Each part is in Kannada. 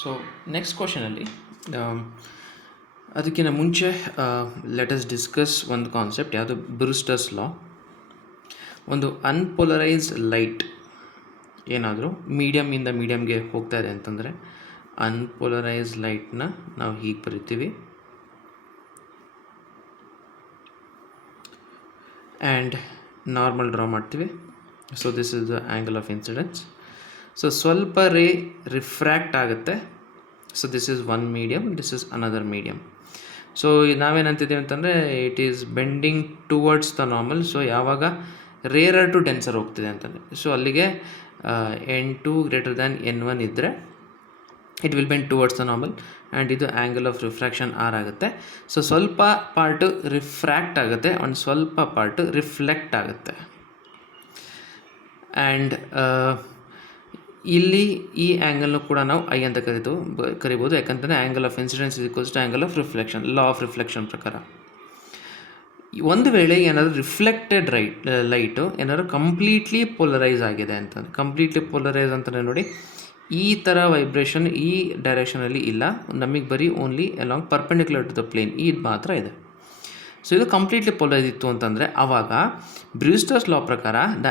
ಸೊ ನೆಕ್ಸ್ಟ್ ಕ್ವಶನಲ್ಲಿ ಅದಕ್ಕಿಂತ ಮುಂಚೆ ಲೆಟಸ್ ಡಿಸ್ಕಸ್ ಒಂದು ಕಾನ್ಸೆಪ್ಟ್ ಯಾವುದು ಬ್ರೂಸ್ಟರ್ಸ್ ಲಾ. ಒಂದು ಅನ್ಪೋಲರೈಸ್ಡ್ ಲೈಟ್ ಏನಾದರೂ ಮೀಡಿಯಮಿಂದ ಮೀಡಿಯಮ್ಗೆ ಹೋಗ್ತಾ ಇದೆ ಅಂತಂದರೆ ಅನ್ಪೋಲರೈಸ್ಡ್ ಲೈಟ್ನ ನಾವು ಹೀಗೆ ಬರಿತೀವಿ. ಆ್ಯಂಡ್ ನಾರ್ಮಲ್ ಡ್ರಾ ಮಾಡ್ತೀವಿ. So this is the angle of incidence. So ಸ್ವಲ್ಪ ರೇ ರಿಫ್ರ್ಯಾಕ್ಟ್ ಆಗುತ್ತೆ. So this is one medium, this is another medium. So ನಾವೇನಂತಿದ್ದೀವಿ ಅಂತಂದರೆ it is bending towards the normal. So ಯಾವಾಗ ರೇರರ್ ಟು ಡೆನ್ಸರ್ ಹೋಗ್ತಿದೆ ಅಂತಂದರೆ, ಸೊ ಅಲ್ಲಿಗೆ N2 ಗ್ರೇಟರ್ ದ್ಯಾನ್ N1 ಇದ್ದರೆ it will bend towards the normal. And ಇದು ಆ್ಯಂಗಲ್ ಆಫ್ ರಿಫ್ರಾಕ್ಷನ್ ಆರ್ ಆಗುತ್ತೆ. ಸೊ ಸ್ವಲ್ಪ ಪಾರ್ಟು ರಿಫ್ರ್ಯಾಕ್ಟ್ ಆಗುತ್ತೆ, ಒಂದು ಸ್ವಲ್ಪ ಪಾರ್ಟು ರಿಫ್ಲೆಕ್ಟ್ ಆಗುತ್ತೆ. ಆ್ಯಂಡ್ ಇಲ್ಲಿ ಈ ಆ್ಯಂಗಲ್ನು ಕೂಡ ನಾವು ಐ ಅಂತ ಕರಿಬೋದು. ಯಾಕಂತಂದರೆ angle of incidence is equals to angle of reflection, law of reflection ಪ್ರಕಾರ. ಒಂದು ವೇಳೆ ಏನಾದರೂ ರಿಫ್ಲೆಕ್ಟೆಡ್ ಲೈಟು ಏನಾದರೂ ಕಂಪ್ಲೀಟ್ಲಿ ಪೋಲರೈಸ್ ಆಗಿದೆ ಅಂತಂದರೆ, ಕಂಪ್ಲೀಟ್ಲಿ ಪೋಲರೈಸ್ ಅಂತಲೇ ನೋಡಿ ಈ ಥರ ವೈಬ್ರೇಷನ್ ಈ ಡೈರೆಕ್ಷನಲ್ಲಿ ಇಲ್ಲ, ನಮಗೆ ಬರೀ only along perpendicular to the plane ಇದು ಮಾತ್ರ ಇದೆ. ಸೊ ಇದು ಕಂಪ್ಲೀಟ್ಲಿ ಪೋಲರೈಸ್ ಇತ್ತು ಅಂತಂದರೆ ಆವಾಗ ಬ್ರೂಸ್ಟರ್ಸ್ ಲಾ ಪ್ರಕಾರ ದ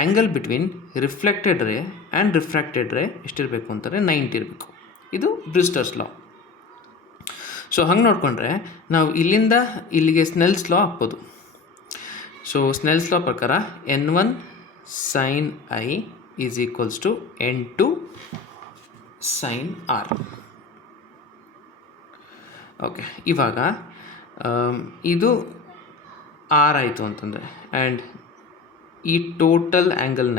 ಆ್ಯಂಗಲ್ ಬಿಟ್ವೀನ್ ರಿಫ್ಲೆಕ್ಟೆಡ್ ರೇ ಆ್ಯಂಡ್ ರಿಫ್ರಾಕ್ಟೆಡ್ ರೇ ಎಷ್ಟಿರಬೇಕು ಅಂತಂದರೆ 90 ಇರಬೇಕು. ಇದು ಬ್ರೂಸ್ಟರ್ಸ್ ಲಾ. ಸೊ ಹಂಗೆ ನೋಡಿಕೊಂಡ್ರೆ ನಾವು ಇಲ್ಲಿಂದ ಇಲ್ಲಿಗೆ ಸ್ನೆಲ್ಸ್ ಲಾ ಹಾಕ್ಬೋದು. ಸೊ ಸ್ನೆಲ್ಸ್ ಲಾ ಪ್ರಕಾರ N1 sin I is equals to N2 sin R. Okay, ಇವಾಗ ಇದು ಆರ್ ಆಯಿತು ಅಂತಂದರೆ ಆ್ಯಂಡ್ ಈ ಟೋಟಲ್ ಆ್ಯಂಗಲ್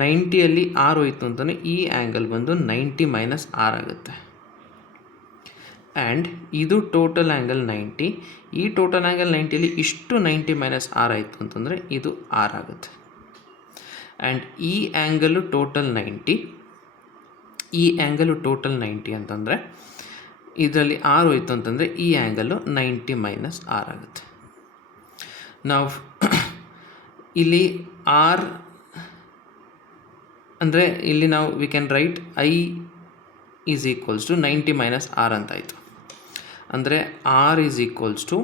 90ಯಲ್ಲಿ ಆರ್ ಹೋಯಿತು ಅಂತಂದರೆ ಈ ಆ್ಯಂಗಲ್ ಬಂದು 90 ಮೈನಸ್ ಆರ್ ಆಗುತ್ತೆ. ಆ್ಯಂಡ್ ಇದು ಟೋಟಲ್ ಆ್ಯಂಗಲ್ 90, ಈ ಟೋಟಲ್ ಆ್ಯಂಗಲ್ 90ಯಲ್ಲಿ ಇಷ್ಟು 90 ಮೈನಸ್ ಆರ್ ಆಯಿತು ಅಂತಂದರೆ ಇದು ಆರ್ ಆಗುತ್ತೆ. ಆ್ಯಂಡ್ ಈ ಆ್ಯಂಗಲು ಟೋಟಲ್ 90, ಈ ಆ್ಯಂಗಲು ಟೋಟಲ್ 90 ಅಂತಂದರೆ ಇದರಲ್ಲಿ ಆರ್ ಹೋಯಿತು ಅಂತಂದರೆ ಈ ಆ್ಯಂಗಲು 90 ಮೈನಸ್ ಆರ್ ಆಗುತ್ತೆ. ನಾವು ಇಲ್ಲಿ ಆರ್ ಅಂದರೆ ಇಲ್ಲಿ ನಾವು we can write i is equals to 90 minus r ಅಂತಾಯಿತು. ಅಂದರೆ ಆರ್ ಈಸ್ ಈಕ್ವಲ್ಸ್ ಟು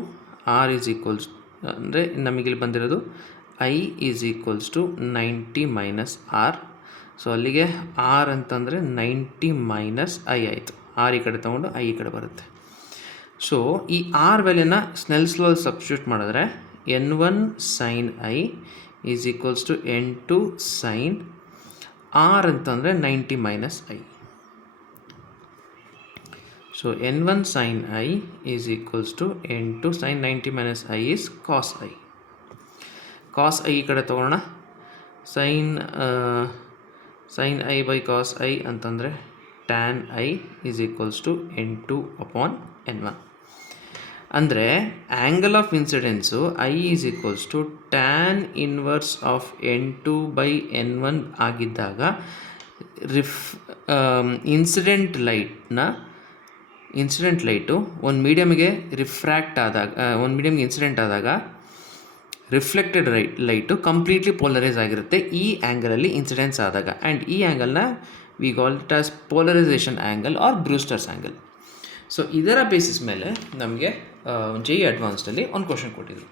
ಅಂದರೆ ನಮಗಿಲ್ಲಿ ಬಂದಿರೋದು i is equals to 90 minus r. So ಅಲ್ಲಿಗೆ ಆರ್ ಅಂತಂದರೆ 90 ಮೈನಸ್ ಐ ಆಯಿತು. ಆರ್ ಈ ಕಡೆ ತೊಗೊಂಡು ಐ ಈ ಕಡೆ ಬರುತ್ತೆ. ಸೊ ಈ ಆರ್ ವ್ಯಾಲ್ಯೂನ ಸ್ನೆಲ್ಸ್ ಲಾದಲ್ಲಿ ಸಬ್ಸ್ಟಿಟ್ಯೂಟ್ ಮಾಡಿದ್ರೆ N1 sin I is equals to N2 sin r ಅಂತಂದರೆ 90 minus i. So N1 sin I is equals to N2 sin 90 minus i is cos i. Cos i ಈ ಕಡೆ ತೊಗೊಳ್ಳೋಣ. Sine i by cos i ಅಂತಂದರೆ tan i is equals to N2 upon N1. ಅಂದರೆ angle of incidence i is equals to tan inverse of N2 by N1 ಆಗಿದ್ದಾಗ ಇನ್ಸಿಡೆಂಟ್ ಲೈಟು ಒಂದು ಮೀಡಿಯಮ್ಗೆ ರಿಫ್ರ್ಯಾಕ್ಟ್ ಆದಾಗ, ಒಂದು ಮೀಡಿಯಮ್ಗೆ ಇನ್ಸಿಡೆಂಟ್ ಆದಾಗ ರಿಫ್ಲೆಕ್ಟೆಡ್ ಲೈಟು ಕಂಪ್ಲೀಟ್ಲಿ ಪೋಲರೈಸ್ ಆಗಿರುತ್ತೆ ಈ ಆ್ಯಂಗಲಲ್ಲಿ ಇನ್ಸಿಡೆನ್ಸ್ ಆದಾಗ. ಆ್ಯಂಡ್ ಈ ಆ್ಯಂಗಲ್ನ we call it as polarisation angle or Brewster's angle. So ಇದರ ಬೇಸಿಸ್ ಮೇಲೆ ನಮಗೆ JEE ಅಡ್ವಾನ್ಸ್ಡಲ್ಲಿ ಒಂದು ಕ್ವಶನ್ ಕೊಟ್ಟಿದ್ರು.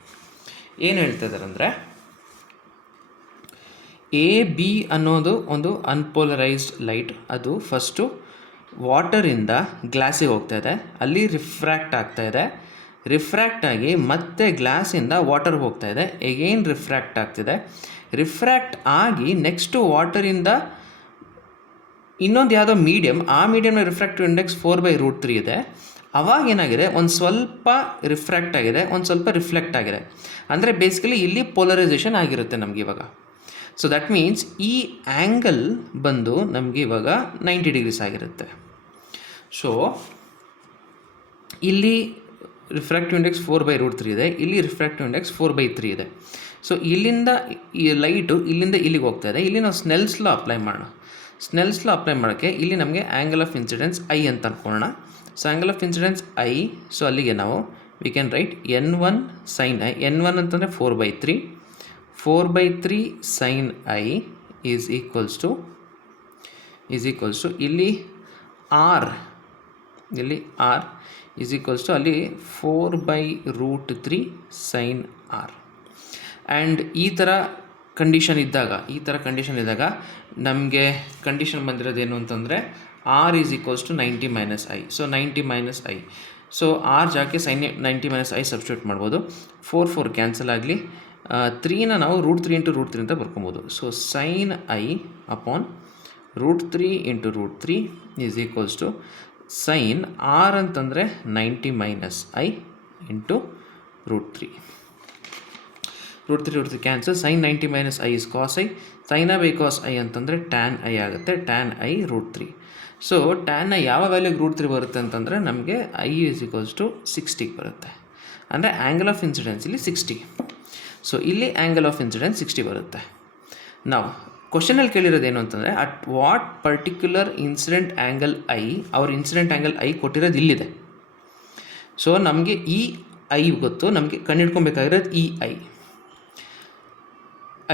ಏನು ಹೇಳ್ತಾ ಇದ್ದಾರೆ ಅಂದರೆ AB ಅನ್ನೋದು ಒಂದು ಅನ್ಪೋಲರೈಸ್ಡ್ ಲೈಟ್. ಅದು ಫಸ್ಟು ವಾಟರಿಂದ ಗ್ಲಾಸಿಗೆ ಹೋಗ್ತಾ ಇದೆ, ಅಲ್ಲಿ ರಿಫ್ರ್ಯಾಕ್ಟ್ ಆಗ್ತಾ ಇದೆ, ರಿಫ್ರ್ಯಾಕ್ಟ್ ಆಗಿ ಮತ್ತೆ ಗ್ಲಾಸಿಂದ ವಾಟರ್ಗೆ ಹೋಗ್ತಾ ಇದೆ, ಎಗೈನ್ ರಿಫ್ರ್ಯಾಕ್ಟ್ ಆಗ್ತಿದೆ, ರಿಫ್ರ್ಯಾಕ್ಟ್ ಆಗಿ ನೆಕ್ಸ್ಟು ವಾಟರಿಂದ ಇನ್ನೊಂದು ಯಾವುದೋ ಮೀಡಿಯಮ್, ಆ ಮೀಡಿಯಮ್ನ ರಿಫ್ರ್ಯಾಕ್ಟಿವ್ ಇಂಡೆಕ್ಸ್ 4/√3 ಇದೆ. ಅವಾಗ ಏನಾಗಿದೆ, ಒಂದು ಸ್ವಲ್ಪ ರಿಫ್ರ್ಯಾಕ್ಟ್ ಆಗಿದೆ, ಒಂದು ಸ್ವಲ್ಪ ರಿಫ್ಲೆಕ್ಟ್ ಆಗಿದೆ. ಅಂದರೆ ಬೇಸಿಕಲಿ ಇಲ್ಲಿ ಪೋಲರೈಸೇಷನ್ ಆಗಿರುತ್ತೆ ನಮಗೆ ಇವಾಗ. ಸೊ ದ್ಯಾಟ್ ಮೀನ್ಸ್ ಈ ಆ್ಯಂಗಲ್ ಬಂದು ನಮಗೆ ಇವಾಗ 90 ಡಿಗ್ರೀಸ್ ಆಗಿರುತ್ತೆ. ಸೊ ಇಲ್ಲಿ ರಿಫ್ರ್ಯಾಕ್ಟಿವ್ ಇಂಡೆಕ್ಸ್ 4/√3 ಇದೆ, ಇಲ್ಲಿ ರಿಫ್ರ್ಯಾಕ್ಟಿವ್ ಇಂಡೆಕ್ಸ್ 4/3 ಇದೆ. ಸೊ ಇಲ್ಲಿಂದ ಈ ಲೈಟು ಇಲ್ಲಿಂದ ಇಲ್ಲಿಗೆ ಹೋಗ್ತಾ ಇದೆ. ಇಲ್ಲಿ ನಾವು ಸ್ನೆಲ್ಸ್ ಲಾ ಅಪ್ಲೈ ಮಾಡೋಣ. ಸ್ನೆಲ್ಸ್ ಲಾ ಅಪ್ಲೈ ಮಾಡೋಕ್ಕೆ ಇಲ್ಲಿ ನಮಗೆ ಆ್ಯಂಗಲ್ ಆಫ್ ಇನ್ಸಿಡೆನ್ಸ್ ಐ ಅಂತ ಅಂದ್ಕೊಳ್ಳೋಣ. So angle of incidence i, so ಅಲ್ಲಿಗೆ ನಾವು we can write N1 sin I. N1 ಅಂತಂದರೆ 4/3 sin I is equals to is equals to ಇಲ್ಲಿ ಆರ್ ಈಸ್ ಈಕ್ವಲ್ಸ್ ಟು ಅಲ್ಲಿ 4/√3 ಸೈನ್ ಆರ್. ಆ್ಯಂಡ್ ಈ ಥರ ಕಂಡೀಷನ್ ಇದ್ದಾಗ ನಮಗೆ ಕಂಡೀಷನ್ ಬಂದಿರೋದೇನು ಅಂತಂದರೆ R is equals to 90 - i. So 90 - i. So R ಜಾಗಕ್ಕೆ sin 90 - i ಸಬ್ಸ್ಟಿಟ್ಯೂಟ್ ಮಾಡ್ಬೋದು. 4 ಕ್ಯಾನ್ಸಲ್ ಆಗಲಿ. 3ನ ನಾವು √3 × √3 ಅಂತ ಬರ್ಕೊಬೋದು. So sin i upon √3 × √3 is equals to sin r ಅಂತಂದರೆ 90 - i into √3. √3 cancel. sin 90 - i is cos i. sin by cos i ಅಂತಂದರೆ tan i ಆಗುತ್ತೆ. tan i √3. ಸೊ ಟ್ಯಾನ್ನ ಯಾವ ವ್ಯಾಲ್ಯೂಗೆ √3 ಬರುತ್ತೆ ಅಂತಂದರೆ ನಮಗೆ i ಈಸ್ ಈಕ್ವಲ್ಸ್ ಟು 60 ಬರುತ್ತೆ. ಅಂದರೆ ಆ್ಯಂಗಲ್ ಆಫ್ ಇನ್ಸಿಡೆನ್ಸ್ ಇಲ್ಲಿ 60. ಸೊ ಇಲ್ಲಿ ಆ್ಯಂಗಲ್ ಆಫ್ ಇನ್ಸಿಡೆನ್ಸ್ 60 ಬರುತ್ತೆ. ನಾವು ಕ್ವಶನಲ್ಲಿ ಕೇಳಿರೋದೇನು ಅಂತಂದರೆ at what particular incident angle I, ಅವ್ರ ಇನ್ಸಿಡೆಂಟ್ ಆ್ಯಂಗಲ್ ಐ ಕೊಟ್ಟಿರೋದು ಇಲ್ಲಿದೆ. ಸೊ ನಮಗೆ ಈ ಐ ಗೊತ್ತು, ನಮಗೆ ಕಂಡುಹಿಡ್ಕೊಬೇಕಾಗಿರೋದು ಈ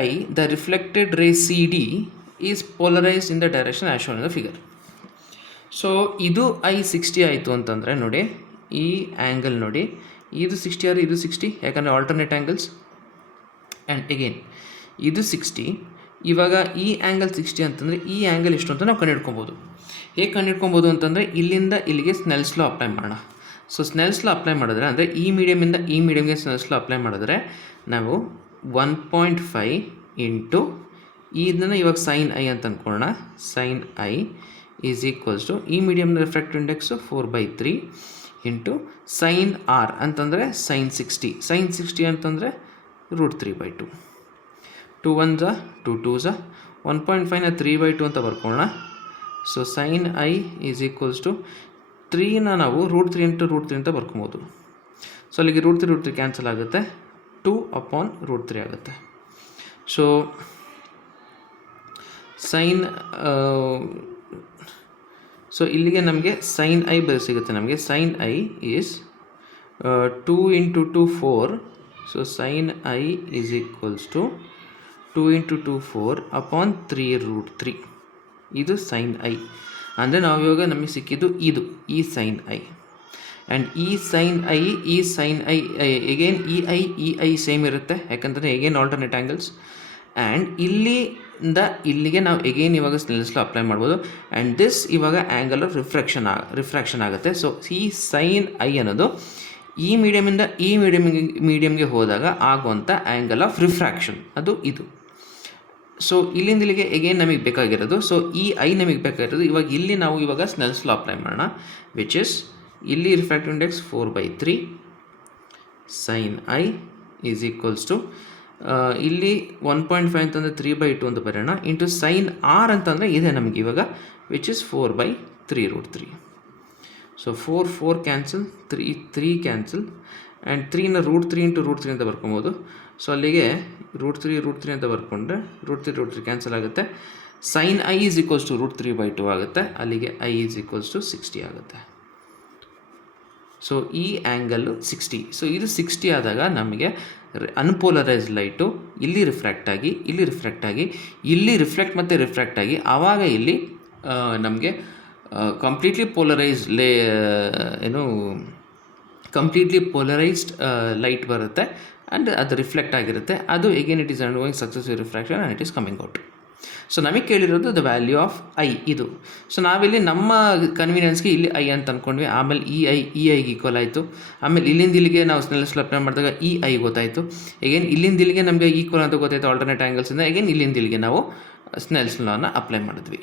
ಐ ದ ರಿಫ್ಲೆಕ್ಟೆಡ್ ರೇ CD is polarised in the direction as shown in the figure. So ಇದು ಐ 60 ಆಯಿತು ಅಂತಂದರೆ ನೋಡಿ, ಈ ಆ್ಯಂಗಲ್ ನೋಡಿ, ಇದು 60 ಆರ್ ಇದು 60, ಯಾಕಂದರೆ ಆಲ್ಟರ್ನೇಟ್ ಆ್ಯಂಗಲ್ಸ್. ಆ್ಯಂಡ್ ಎಗೇನ್ ಇದು 60. ಇವಾಗ ಈ ಆ್ಯಂಗಲ್ 60 ಅಂತಂದರೆ ಈ ಆ್ಯಂಗಲ್ ಎಷ್ಟು ಅಂತ ನಾವು ಕಂಡುಹಿಡ್ಕೊಬೋದು. ಹೇಗೆ ಕಂಡುಹಿಡ್ಕೊಬೋದು ಅಂತಂದರೆ ಇಲ್ಲಿಂದ ಇಲ್ಲಿಗೆ ಸ್ನೆಲ್ಸ್ ಲಾ ಅಪ್ಲೈ ಮಾಡೋಣ. ಸೊ ಸ್ನೆಲ್ಸ್ ಲಾ ಅಪ್ಲೈ ಮಾಡಿದ್ರೆ ಅಂದರೆ ಈ ಮೀಡಿಯಮಿಂದ ಈ ಮೀಡಿಯಮ್ಗೆ ಸ್ನೆಲ್ಸ್ ಲಾ ಅಪ್ಲೈ ಮಾಡಿದ್ರೆ ನಾವು 1.5 ಇಂಟು ಇದನ್ನು ಇವಾಗ sin i ಅಂತ ಅಂದ್ಕೊಳ್ಳೋಣ. sin i is equals to ಈ ಮೀಡಿಯಮ್ನ refractive index 4/3 into sin r ಅಂತಂದರೆ sin 60. sin 60 ಅಂತಂದರೆ √3/2. 2 1s 2 2s 1.5ನ 3/2 ಅಂತ ಬರ್ಕೊಳ್ಳೋಣ. So sin i is equals to 3ನ ನಾವು √3 × √3 ಅಂತ ಬರ್ಕೊಬೋದು. ಸೊ ಅಲ್ಲಿಗೆ √3 ಕ್ಯಾನ್ಸಲ್ ಆಗುತ್ತೆ. 2/√3 ಆಗುತ್ತೆ. ಸೊ ಸೊ ಇಲ್ಲಿಗೆ ನಮಗೆ sin i ಸಿಗುತ್ತೆ. ನಮಗೆ sin i is 2 × 2 4. So sin i is equals to 2 × 2 4/3√3. ಇದು sin i. ಅಂದರೆ ನಾವು ಇವಾಗ ನಮಗೆ ಸಿಕ್ಕಿದ್ದು ಇದು ಈ sin i. ಆ್ಯಂಡ್ ಈ sin i ಎಗೇನ್ ಈ ಐ ಸೇಮ್ ಇರುತ್ತೆ, ಯಾಕಂದರೆ ಎಗೇನ್ ಆಲ್ಟರ್ನೇಟ್ ಆ್ಯಂಗಲ್ಸ್. ಆ್ಯಂಡ್ ಇಲ್ಲಿಂದ ಇಲ್ಲಿಗೆ ನಾವು ಎಗೇನ್ ಇವಾಗ ಸ್ನೆಲ್ಸ್ ಲಾ ಅಪ್ಲೈ ಮಾಡ್ಬೋದು. ಆ್ಯಂಡ್ ದಿಸ್ ಇವಾಗ ಆ್ಯಂಗಲ್ ಆಫ್ ರಿಫ್ರಾಕ್ಷನ್ ಆಗುತ್ತೆ. ಸೊ ಈ sin i ಅನ್ನೋದು ಈ ಮೀಡಿಯಮಿಂದ ಈ ಮೀಡಿಯಮ್ಗೆ ಹೋದಾಗ ಆಗುವಂಥ ಆ್ಯಂಗಲ್ ಆಫ್ ರಿಫ್ರಾಕ್ಷನ್ ಅದು ಇದು. ಸೊ ಇಲ್ಲಿಂದ ಇಲ್ಲಿಗೆ ಎಗೇನ್ ನಮಗೆ ಬೇಕಾಗಿರೋದು, ಸೊ ಈ ಐ ನಮಗೆ ಬೇಕಾಗಿರೋದು. ಇವಾಗ ಇಲ್ಲಿ ನಾವು ಇವಾಗ ಸ್ನೆಲ್ಸ್ ಲಾ ಅಪ್ಲೈ ಮಾಡೋಣ, ವಿಚ್ ಇಸ್ ಇಲ್ಲಿ refractive index 4/3 sin i is equals to ಇಲ್ಲಿ 1.5 ಅಂತಂದರೆ 3/2 ಅಂತ ಬರೋಣ ಇಂಟು sin r ಅಂತಂದರೆ ಇದೆ ನಮಗೆ ಇವಾಗ, which is 4/3√3. So 4 cancel, 3 cancel. And 3ನ √3 × √3 ಅಂತ ಬರ್ಕೊಬೋದು. ಸೊ ಅಲ್ಲಿಗೆ √3 ಅಂತ ಬರ್ಕೊಂಡ್ರೆ √3 ಕ್ಯಾನ್ಸಲ್ ಆಗುತ್ತೆ. sin i is equals to √3/2 ಆಗುತ್ತೆ. ಅಲ್ಲಿಗೆ i ಈಸ್ ಈಕ್ವಲ್ಸ್ ಟು 60 ಆಗುತ್ತೆ. ಸೊ ಈ ಆ್ಯಂಗಲ್ಲು 60. ಸೊ ಇದು 60 ಆದಾಗ ನಮಗೆ ಅನ್ಪೋಲರೈಸ್ಡ್ ಲೈಟು ಇಲ್ಲಿ ರಿಫ್ರ್ಯಾಕ್ಟ್ ಆಗಿ ಇಲ್ಲಿ ರಿಫ್ಲೆಕ್ಟ್ ಮತ್ತು ರಿಫ್ರ್ಯಾಕ್ಟ್ ಆಗಿ ಆವಾಗ ಇಲ್ಲಿ ನಮಗೆ ಕಂಪ್ಲೀಟ್ಲಿ ಪೋಲರೈಸ್ಡ್ ಲೈಟ್ ಬರುತ್ತೆ. ಆ್ಯಂಡ್ ಅದು ರಿಫ್ಲೆಕ್ಟ್ ಆಗಿರುತ್ತೆ. ಅದು again it is undergoing successive refraction and it is coming out. So ನಮಗೆ ಕೇಳಿರೋದು ದ ವ್ಯಾಲ್ಯೂ ಆಫ್ ಐ ಇದು. ಸೊ ನಾವಿಲ್ಲಿ ನಮ್ಮ ಕನ್ವೀನಿಯನ್ಸ್ಗೆ ಇಲ್ಲಿ ಐ ಅಂತ ಅಂದ್ಕೊಂಡ್ವಿ. ಆಮೇಲೆ ಈ ಐಗೆ ಈಕ್ವಲ್ ಆಯಿತು. ಆಮೇಲೆ ಇಲ್ಲಿಂದ ಇಲ್ಲಿಗೆ ನಾವು ಸ್ನೆಲ್ಸ್ ಲಾ ಅಪ್ಲೈ ಮಾಡಿದಾಗ ಈ ಐ ಗೊತ್ತಾಯಿತು. ಎಗೇನ್ ಇಲ್ಲಿಂದ ಇಲ್ಲಿಗೆ ನಮಗೆ ಈಕ್ವಲ್ ಅಂತ ಗೊತ್ತಾಯಿತು ಆಲ್ಟರ್ನೇಟ್ ಆ್ಯಂಗಲ್ಸಿಂದ. ಎಗೇನ್ ಇಲ್ಲಿಂದ ಇಲ್ಲಿಗೆ ನಾವು ಸ್ನೆಲ್ಸ್ ಲಾನ ಅಪ್ಲೈ ಮಾಡಿದ್ವಿ.